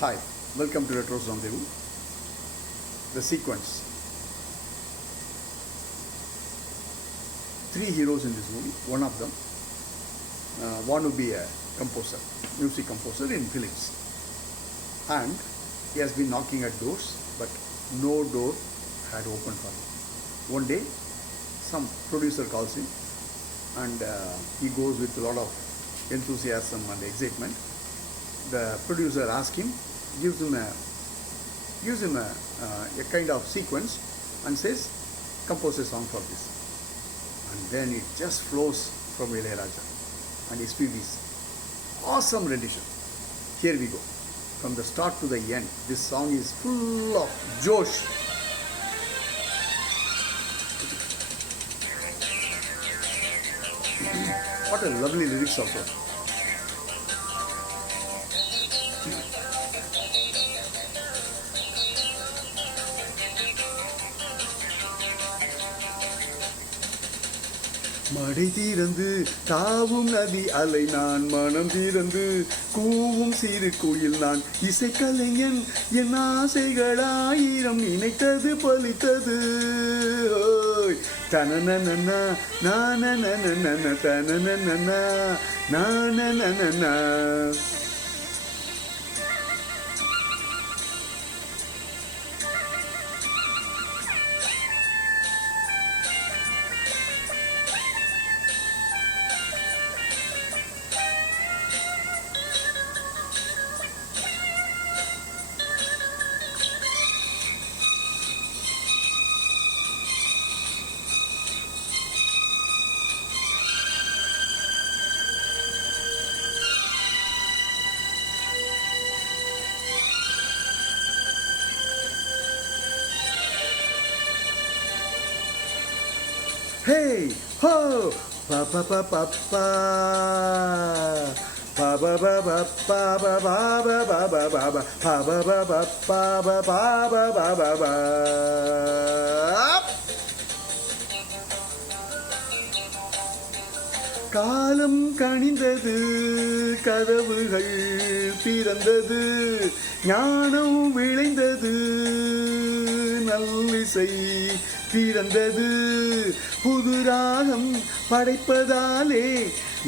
Hi, welcome to Retro Rendezvous. The sequence. Three heroes in this movie. One of them want to be a composer, music composer in films. And he has been knocking at doors, but no door had opened for him. One day, some producer calls him and he goes with a lot of enthusiasm and excitement. The producer asks him, gives him a kind of sequence and says, compose a song for this. And then it just flows from Ilayaraja and SPB's awesome rendition. Here we go. From the start to the end, this song is full of josh. What a lovely lyrics also. மடை தீரந்து தாவும் நதி அலை நான் மனம் தீரந்து கூவும் சிறு குயில் நான் இசைக்கலைஞன் என் ஆசைகளாயிரம் நினைத்தது பலித்தது தனனனனா நானனனன தனனனனா நானனனனா. Hey, ho, pa pa pa pa pa, pa ba ba ba ba ba ba ba ba ba ba ba, pa ba ba ba ba ba ba ba ba ba ba. காலம் கனிந்தது, கதவுகள் திறந்தது, ஞானம் விளைந்தது, நல்லிசை பிறந்தது, புது ராகம் படைப்பதாலே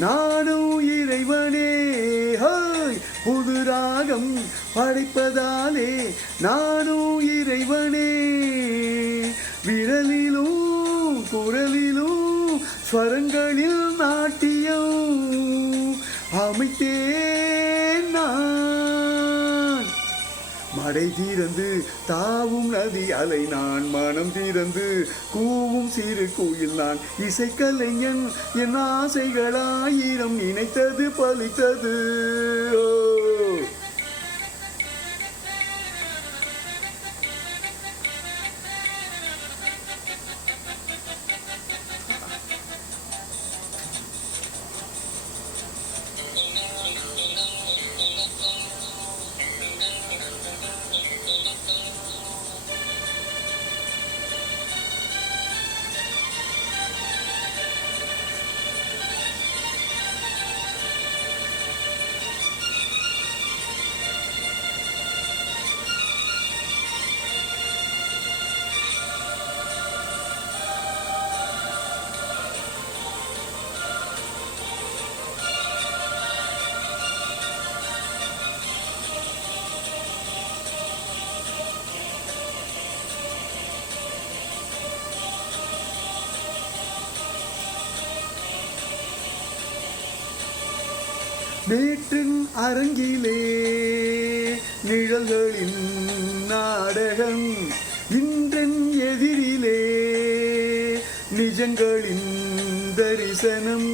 நானும் இறைவனே. புது ராகம் படைப்பதாலே நானும் இறைவனே. விரலிலும் குரலிலும் ஸ்வரங்களில் நாட்டியம் அமைத்தேன் நான். மடை தீரந்து தாவும் நதி அலை நான் மனம் தீரந்து கூவும் சிறு குயில் நான் இசைக்கலைஞன் என் ஆசைகளாயிரம் நினைத்தது பலித்தது. நேற்றின் அரங்கிலே நிழல்களின் நாடகம், இன்றென் எதிரிலே நிஜங்களின் தரிசனம்.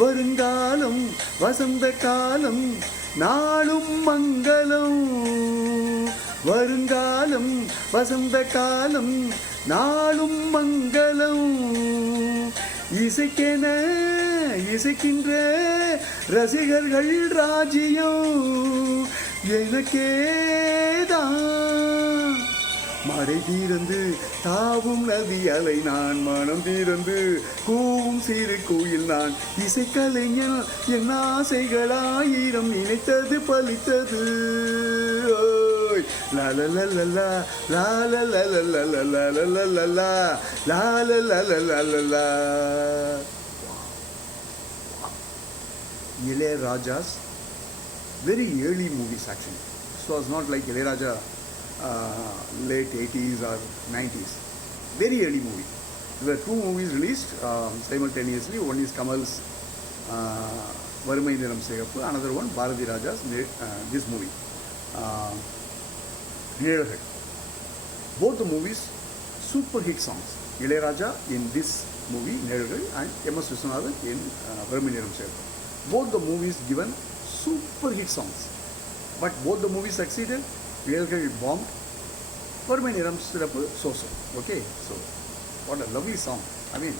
வருங்காலம் வசந்த காலம் நாளும் மங்களம். வருங்காலம் வசந்த காலம் நாளும் மங்களம். இசைக்கென இசைக்கின்ற ரசிகர்கள் ராஜ்யம் எனக்கேதான். மடை தீரந்து தாவும் நதி அலை நான் மனம் தீரந்து கூவும் சிறு குயில் நான் இசைக்கலைஞன் என் ஆசைகளாயிரம் நினைத்தது பலித்தது. La la la la la la la la la la la la la la la la la la la la. Ilayaraja's very early movies actually. This was not like Ilayaraja late 80s or 90s. Very early movie. There were two movies released simultaneously. One is Kamal's Varumai Niram Sigapu, another one Bharati Raja's this movie. Nizhalgal. Both the movies super hit songs. Ilayaraja in this movie Nizhalgal and M.S. Viswanathan in Varumai Niram Sigapu. Both the movies given super hit songs. But both the movies succeeded. Nizhalgal bombed. Varumai Niram Sigapu so-so. Okay, so what a lovely song. I mean,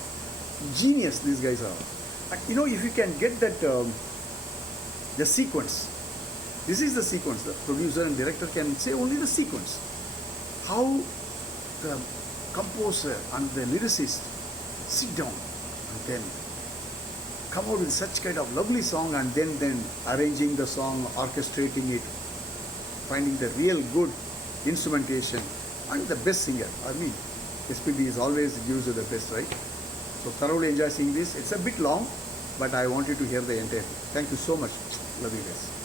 genius these guys are. And you know, if you can get that, the sequence, this is the sequence, the producer and director can say only the sequence. How the composer and the lyricist sit down and then come out with such kind of lovely song and then arranging the song, orchestrating it, finding the real good instrumentation and the best singer. I mean, SPB is always gives you the best, right? So thoroughly enjoy seeing this. It's a bit long, but I want you to hear the entire thing. Thank you so much. Love you guys.